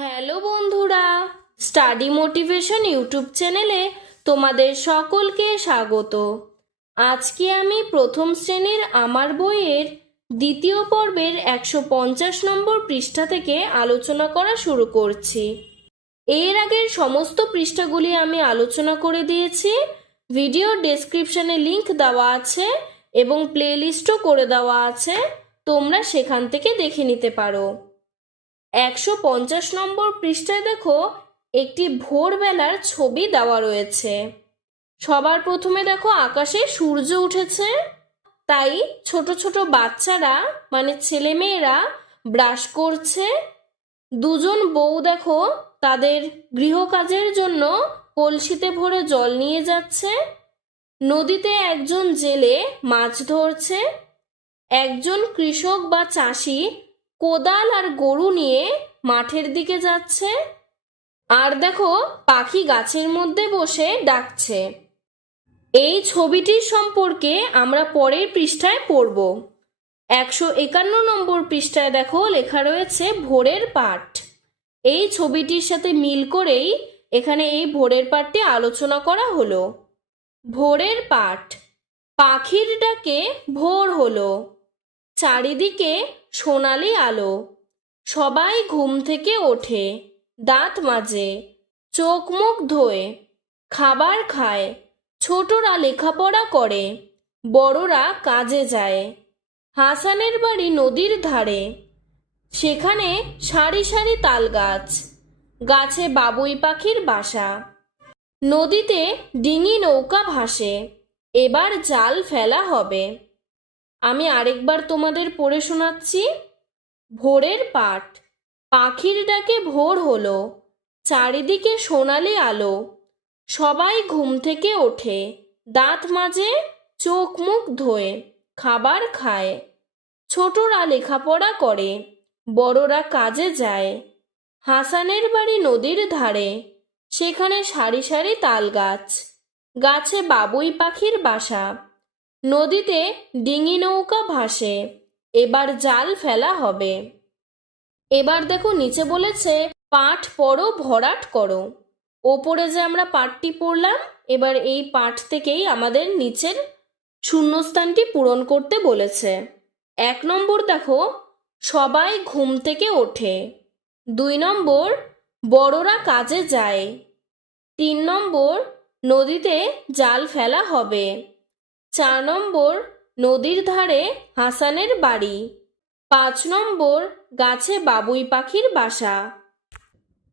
Hello বন্ধুরা, study motivation YouTube চ্যানেলে তোমাদের সকলকে স্বাগত। আজকে আমি প্রথম শ্রেণির আমার বইয়ের দ্বিতীয় পর্বের একশো পঞ্চাশ নম্বর পৃষ্ঠা থেকে আলোচনা করা শুরু করছি। এর আগের সমস্ত পৃষ্ঠাগুলি আমি আলোচনা করে দিয়েছি, ভিডিও ডেসক্রিপশনে লিংক দেওয়া আছে এবং প্লেলিস্টও করে দেওয়া আছে, তোমরা সেখান থেকে দেখে নিতে পারো। একশো পঞ্চাশ নম্বর পৃষ্ঠায় দেখো, একটি ভোরবেলার ছবি দেওয়া রয়েছে। সবার প্রথমে দেখো, আকাশে সূর্য উঠেছে। তাই ছোট ছোট বাচ্চারা মানে ছেলেমেয়েরা ব্রাশ করছে। দুজন বউ দেখো, তাদের গৃহকাজের জন্য কলসিতে ভরে জল নিয়ে যাচ্ছে। নদীতে একজন জেলে মাছ ধরছে। একজন কৃষক বা চাষি কোদাল আর গরু নিয়ে মাঠের দিকে যাচ্ছে। আর দেখো, পাখি গাছের মধ্যে বসে ডাকছে। এই ছবিটির সম্পর্কে আমরা পরের পৃষ্ঠায় পড়ব। একশো একান্ন নম্বর পৃষ্ঠায় দেখো, লেখা রয়েছে, ভোরের পাঠ। এই ছবিটির সাথে মিল করেই এখানে এই ভোরের পাঠটি আলোচনা করা হলো। ভোরের পাঠ, পাখির ডাকে ভোর হলো। চারিদিকে সোনালি আলো। সবাই ঘুম থেকে ওঠে, দাঁত মাজে, চোখ মুখ ধোয়, খাবার খায়, ছোটরা লেখাপড়া করে, বড়রা কাজে যায়। হাসানের বাড়ি নদীর ধারে, সেখানে সারি সারি তাল গাছ গাছে বাবুই পাখির বাসা। নদীতে ডিঙি নৌকা ভাসে, এবার জাল ফেলা হবে। আমি আরেকবার তোমাদের পড়ে শোনাচ্ছি। ভোরের পাঠ। পাখির ডাকে ভোর হলো, চারিদিকে সোনালি আলো। সবাই ঘুম থেকে ওঠে, দাঁত মাজে, চোখ মুখ ধোয়ে, খাবার খায়। ছোটরা লেখাপড়া করে, বড়রা কাজে যায়। হাসানের বাড়ি নদীর ধারে, সেখানে সারি সারি তাল গাছ। গাছে বাবুই পাখির বাসা। নদীতে ডিঙি নৌকা ভাসে, এবার জাল ফেলা হবে। এবার দেখো নিচে বলেছে পাঠ পড়ো, ভরাট করো। ওপরে যে আমরা পাঠটি পড়লাম, এবার এই পাঠ থেকেই আমাদের নিচের শূন্যস্থানটি পূরণ করতে বলেছে। এক নম্বর দেখো, সবাই ঘুম থেকে ওঠে। দুই নম্বর, বড়রা কাজে যায়। তিন নম্বর, নদীতে জাল ফেলা হবে। চার নম্বর নদীর ধারে হাসানের বাড়ি। পাঁচ নম্বর গাছে বাবুই পাখির বাসা।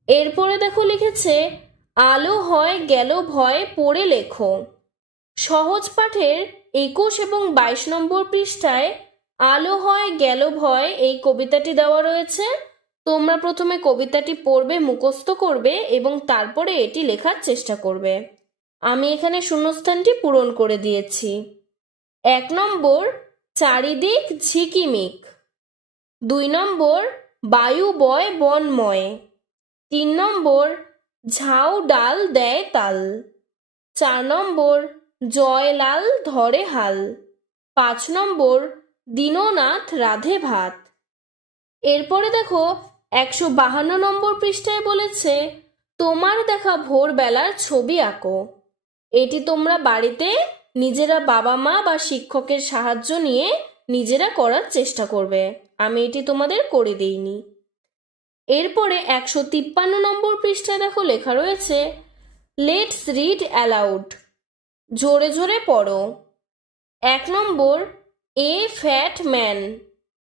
এরপরে দেখো লিখেছে, আলো হয় গেল ভয় পড়ে লেখো। সহজ পাঠের একুশ এবং বাইশ নম্বর পৃষ্ঠায়, আলো হয় গেল ভয় এই কবিতাটি দেওয়া রয়েছে। তোমরা প্রথমে কবিতাটি পড়বে, মুখস্থ করবে এবং তারপরে এটি লেখার চেষ্টা করবে। আমি এখানে শূন্যস্থানটি পূরণ করে দিয়েছি। এক নম্বর, চারিদিক ঝিকিমিক। দুই নম্বর, বায়ু বয় বনময়। তিন নম্বর, ঝাউ ডাল দেয় তাল। চার নম্বর, জয়লাল ধরে হাল। পাঁচ নম্বর, দীননাথ রাধে ভাত। এরপরে দেখো, একশো বাহান্ন নম্বর পৃষ্ঠায় বলেছে, তোমার দেখা ভোরবেলার ছবি আঁকো। এটি তোমরা বাড়িতে নিজেরা বাবা মা বা শিক্ষকের সাহায্য নিয়ে নিজেরা করার চেষ্টা করবে। আমি এটি তোমাদের করে দিইনি। এরপরে একশো তিপ্পান্ন নম্বর পৃষ্ঠায় দেখো লেখা রয়েছে লেটস রিড অ্যালাউড জোরে জোরে পড়ো। এক নম্বর এ ফ্যাট ম্যান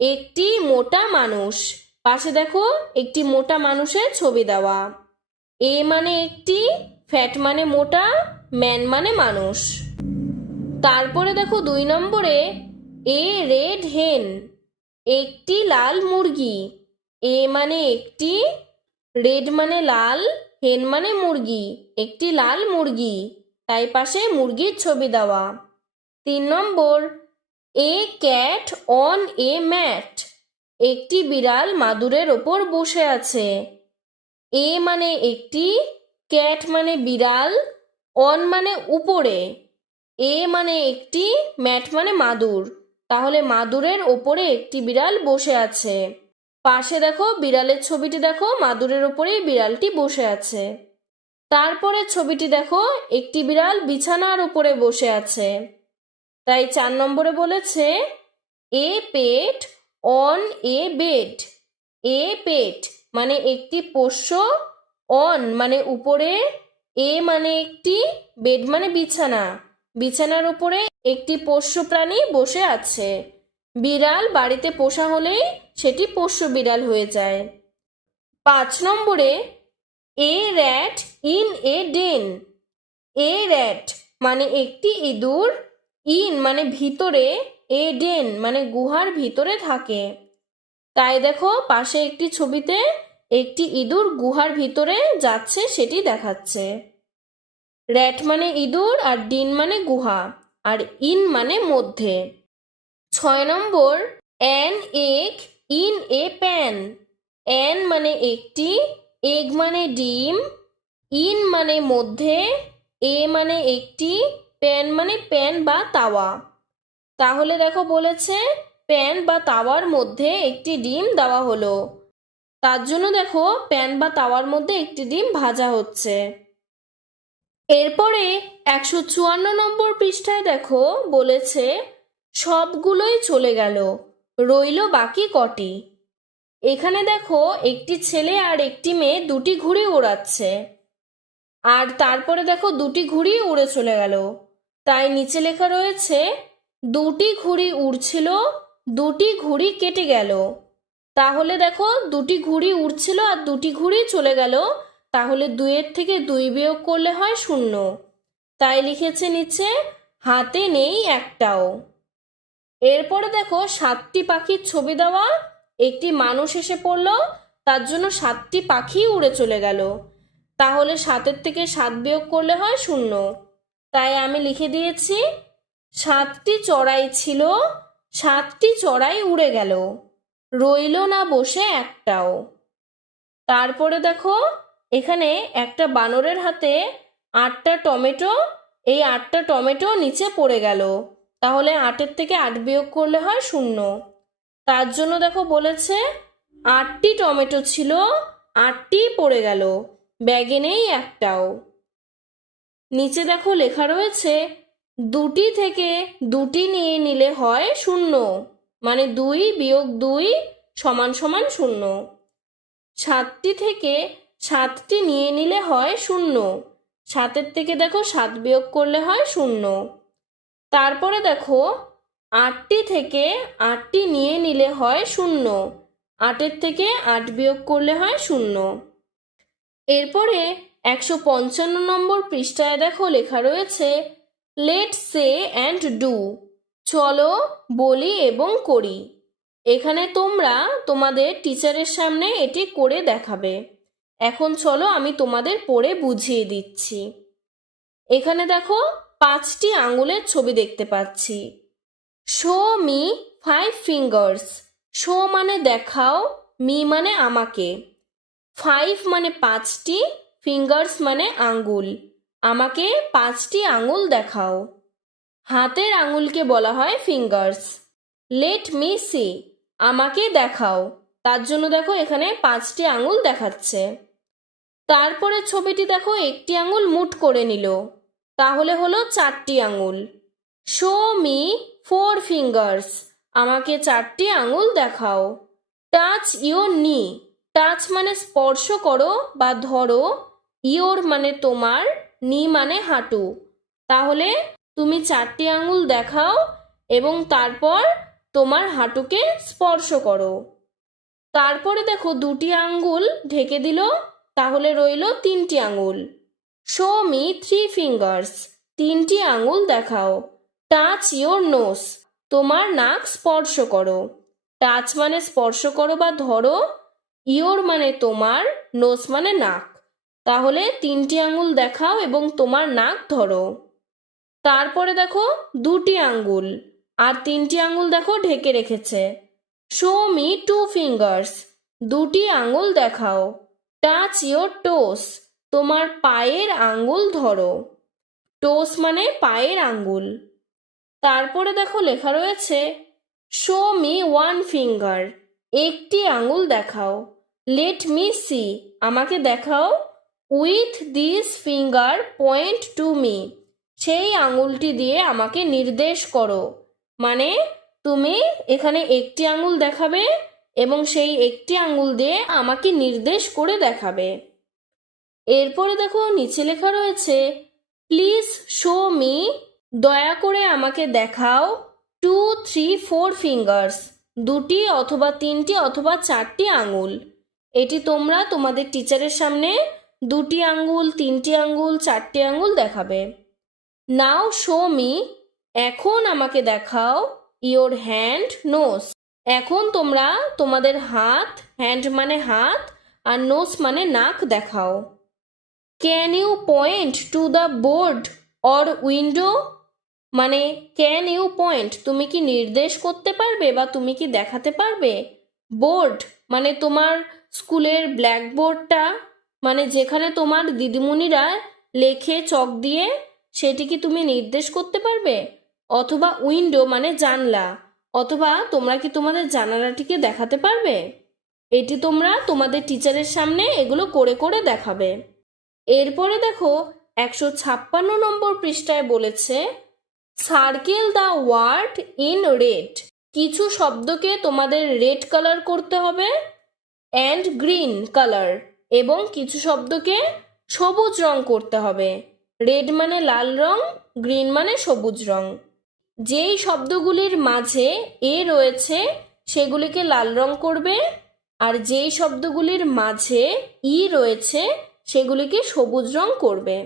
একটি মোটা মানুষ। পাশে দেখো, একটি মোটা মানুষের ছবি দেওয়া। এ মানে একটি ফ্যাট মানে মোটা ম্যান মানে মানুষ। তারপরে দেখো দুই নম্বরে, এ রেড হেন, একটি লাল মুরগি। এ মানে একটি, রেড মানে লাল, হেন মানে মুরগি, একটি লাল মুরগি। তাই পাশে মুরগির ছবি দেওয়া। তিন নম্বর, a cat on a mat, একটি বিড়াল মাদুরের ওপর বসে আছে। এ মানে একটি, ক্যাট মানে বিড়াল অন মানে উপরে, এ মানে একটি, ম্যাট মানে মাদুর। তাহলে মাদুরের ওপরে একটি বিড়াল বসে আছে। পাশে দেখো বিড়ালের ছবিটি দেখো, মাদুরের ওপরেই বিড়ালটি বসে আছে। তারপরে ছবিটি দেখো, একটি বিড়াল বিছানার উপরে বসে আছে। তাই চার নম্বরে বলেছে, এ পেট অন এ বেড। এ পেট মানে একটি পোষ্য, অন মানে উপরে এ মানে একটি বেড মানে বিছানা। বিছানার উপরে একটি পোষ্য প্রাণী বসে আছে। বিড়াল বাড়িতে পোষা হলেই সেটি পোষ্য বিড়াল হয়ে যায়। পাঁচ নম্বরে, a rat in a den. A rat মানে একটি ইঁদুর। ইন মানে ভিতরে। এ ডেন মানে গুহার ভিতরে থাকে। তাই দেখো, পাশে একটি ছবিতে একটি ইঁদুর গুহার ভিতরে যাচ্ছে, সেটি দেখাচ্ছে। র্যাট মানে ইঁদুর আর ডিন মানে গুহা, আর ইন মানে মধ্যে। ছয় নম্বর an egg in a pan. An মানে একটি, এগ মানে ডিম। ইন মানে মধ্যে, এ মানে একটি, প্যান মানে প্যান বা তাওয়া। তাহলে দেখো বলেছে, প্যান বা তাওয়ার মধ্যে একটি ডিম দেওয়া হলো। তার জন্য দেখো, প্যান বা তাওয়ার মধ্যে একটি ডিম ভাজা হচ্ছে। এরপরে একশো চুয়ান্ন নম্বর পৃষ্ঠায় দেখো, বলেছে, সবগুলোই চলে গেল, রইল বাকি কটি। এখানে দেখো, একটি ছেলে আর একটি মেয়ে দুটি ঘুড়ি ওড়াচ্ছে। আর তারপরে দেখো, দুটি ঘুড়ি উড়ে চলে গেল। তাই নিচে লেখা রয়েছে, দুটি ঘুড়ি উড়ছিল, দুটি ঘুড়ি কেটে গেল। তাহলে দেখো, দুটি ঘুড়ি উড়ছিল আর দুটি ঘুড়ি চলে গেল তাহলে দুইয়ের থেকে দুই বিয়োগ করলে হয় শূন্য। তাই লিখেছে নিচে, হাতে নেই একটাও। এরপরে দেখো, সাতটি পাখির ছবি দেওয়া, একটি মানুষ এসে পড়ল, তার জন্য সাতটি পাখি উড়ে চলে গেল। তাহলে সাতের থেকে সাত বিয়োগ করলে হয় শূন্য। তাই আমি লিখে দিয়েছি, সাতটি চড়াই ছিল, সাতটি চড়াই উড়ে গেল, রইল না বসে একটাও। তারপরে দেখো এখানে একটা বানরের হাতে আটটা টমেটো, এই আটটা টমেটো নিচে পড়ে গেল। তাহলে আটের থেকে আট বিয়োগ করলে হয় শূন্য। তার জন্য দেখো বলেছে, আটটি টমেটো ছিল, আটটি পড়ে গেল, ব্যাগে নেই একটাও। নিচে দেখো লেখা রয়েছে, দুটি থেকে দুটি নিয়ে নিলে হয় শূন্য মানে দুই বিয়োগ দুই সমান সমান শূন্য। সাতটি থেকে সাতটি নিয়ে নিলে হয় শূন্য। সাতের থেকে দেখো সাত বিয়োগ করলে হয় শূন্য। তারপরে দেখো আটটি থেকে আটটি নিয়ে নিলে হয় শূন্য। আটের থেকে আট বিয়োগ করলে হয় শূন্য। এরপরে একশো পঞ্চান্ন নম্বর পৃষ্ঠায় দেখো লেখা রয়েছে লেট সে অ্যান্ড ডু চলো, বলি এবং করি। এখানে তোমরা তোমাদের টিচারের সামনে এটি করে দেখাবে। এখন চলো আমি তোমাদের পড়ে বুঝিয়ে দিচ্ছি। এখানে দেখো পাঁচটি আঙুলের ছবি দেখতে পাচ্ছি। Show me five fingers. Show মানে দেখাও, মি মানে আমাকে। ফাইভ মানে পাঁচটি, ফিঙ্গার্স মানে আঙ্গুল আমাকে পাঁচটি আঙুল দেখাও। হাতের আঙুলকে বলা হয় ফিঙ্গার্স। লেট মি সি, আমাকে দেখাও। তার জন্য দেখো এখানে পাঁচটি আঙুল দেখাচ্ছে। তারপরে ছবিটি দেখো, একটি আঙুল মুট করে নিল। তাহলে হলো চারটি আঙুল। শো মি ফোর ফিঙ্গার্স আমাকে চারটি আঙুল দেখাও। টাচ ইওর নি টাচ মানে স্পর্শ করো বা ধরো। ইওর মানে তোমার নি মানে হাঁটু। তাহলে তুমি চারটি আঙুল দেখাও এবং তারপর তোমার হাঁটুকে স্পর্শ করো। তারপরে দেখো, দুটি আঙ্গুল ঢেকে দিল। তাহলে রইল তিনটি আঙুল। শো মি থ্রি ফিঙ্গার্স তিনটি আঙুল দেখাও। টাচ ইওর নোস তোমার নাক স্পর্শ করো। টাচ মানে স্পর্শ করো বা ধরো। ইওর মানে তোমার নোস মানে নাক। তাহলে তিনটি আঙুল দেখাও এবং তোমার নাক ধরো। তারপরে দেখো দুটি আঙ্গুল আর তিনটি আঙুল দেখো ঢেকে রেখেছে। শো মি টু ফিঙ্গার্স দুটি আঙুল দেখাও। টাচ ইওর টোস তোমার পায়ের আঙ্গুল ধরো। টোস মানে পায়ের আঙ্গুল। তারপরে দেখো লেখা রয়েছে শো মি ওয়ান ফিঙ্গার একটি আঙুল দেখাও। লেট মি সি আমাকে দেখাও with this finger point to me সেই আঙুলটি দিয়ে আমাকে নির্দেশ করো। মানে তুমি এখানে একটি আঙুল দেখাবে এবং সেই একটি আঙুল দিয়ে আমাকে নির্দেশ করে দেখাবে। এরপরে দেখো নিচে লেখা রয়েছে, প্লিজ শো মি, দয়া করে আমাকে দেখাও টু থ্রি ফোর ফিঙ্গার্স, দুটি অথবা তিনটি অথবা চারটি আঙুল। এটি তোমরা তোমাদের টিচারের সামনে দুটি আঙ্গুল তিনটি আঙ্গুল চারটি আঙ্গুল দেখাবে। নাও শো মি, এখন আমাকে দেখাও ইওর হ্যান্ড নোস এখন তোমরা তোমাদের হাত হ্যান্ড মানে হাত, আর নোস মানে নাক দেখাও। Can you point to the board or window মানে ক্যান ইউ পয়েন্ট তুমি কি নির্দেশ করতে পারবে বা তুমি কি দেখাতে পারবে? বোর্ড মানে তোমার স্কুলের ব্ল্যাকবোর্ডটা মানে যেখানে তোমার দিদিমণিরা লেখে, চক দিয়ে, সেটি কি তুমি নির্দেশ করতে পারবে? অথবা উইন্ডো মানে জানলা। অথবা তোমরা কি তোমাদের জানালাটিকে দেখাতে পারবে? এটি তোমরা তোমাদের টিচারের সামনে এগুলো করে করে দেখাবে। এরপরে দেখো, একশো ছাপ্পান্ন নম্বর পৃষ্ঠায় বলেছে circle the word in red কিছু শব্দকে তোমাদের রেড কালার করতে হবে অ্যান্ড গ্রিন কালার এবং কিছু শব্দকে সবুজ রং করতে হবে। রেড মানে লাল রং গ্রিন মানে সবুজ রং। যেই শব্দগুলির মাঝে এ রয়েছে, সেগুলিকে লাল রং করবে, আর যেই শব্দগুলির মাঝে ই রয়েছে, সেগুলিকে সবুজ রং করবে।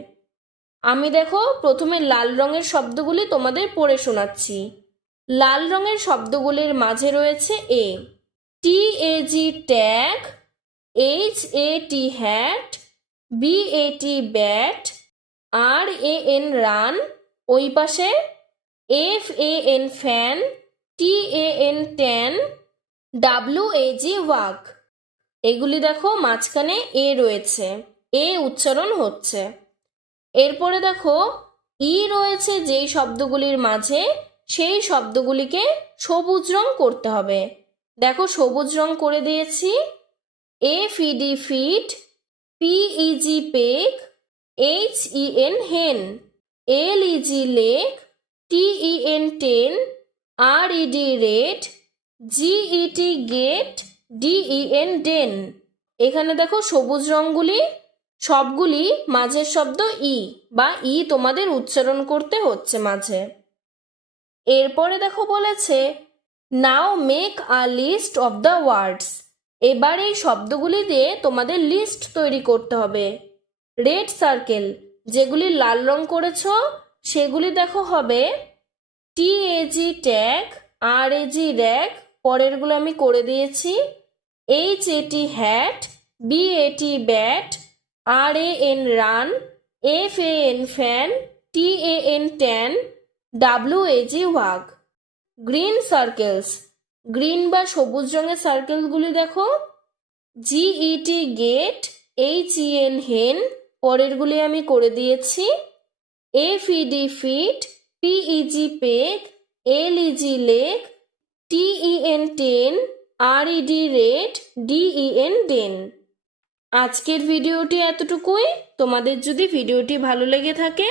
আমি দেখো, প্রথমে লাল রঙের শব্দগুলি তোমাদের পড়ে শোনাচ্ছি। লাল রঙের শব্দগুলির মাঝে রয়েছে A T A G tag H A T hat B A T bat R A N ran, ওই পাশে F A N fan T A N tan W A G wag এগুলি দেখো মাঝখানে এ রয়েছে। এ উচ্চারণ হচ্ছে। এরপরে দেখো ই রয়েছে যেই শব্দগুলির মাঝে, সেই শব্দগুলিকে সবুজ রং করতে হবে। দেখো, সবুজ রং করে দিয়েছি। এ ফিডি fit P E G peg H E N hen L E G leg T N ten R E D red G E T get D E N den এখানে দেখো সবুজ রঙগুলি, সবগুলি মাঝের শব্দ ই বা ই তোমাদের উচ্চারণ করতে হচ্ছে মাঝে। এরপরে দেখো বলেছে now make a list of the words এবার এই শব্দগুলি দিয়ে তোমাদের লিস্ট তৈরি করতে হবে। রেড সার্কেল যেগুলি লাল রং করেছ সেগুলি দেখো হবে T A G tag R A G rag পরেরগুলো আমি করে দিয়েছি। H A T hat B A T bat R A N ran F A N fan T A N tan W A G wag green circles green বা সবুজ রঙের সার্কেলগুলি দেখো। G E T get H E N hen পরেরগুলি আমি করে দিয়েছি। F ED fit P E G peg L E G leg T E N ten R E D red D E N den আজকের ভিডিওটি এতটুকুই। তোমাদের যদি ভিডিওটি ভালো লেগে থাকে,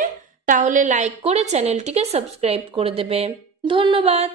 তাহলে লাইক করে চ্যানেলটিকে সাবস্ক্রাইব করে দেবে। ধন্যবাদ।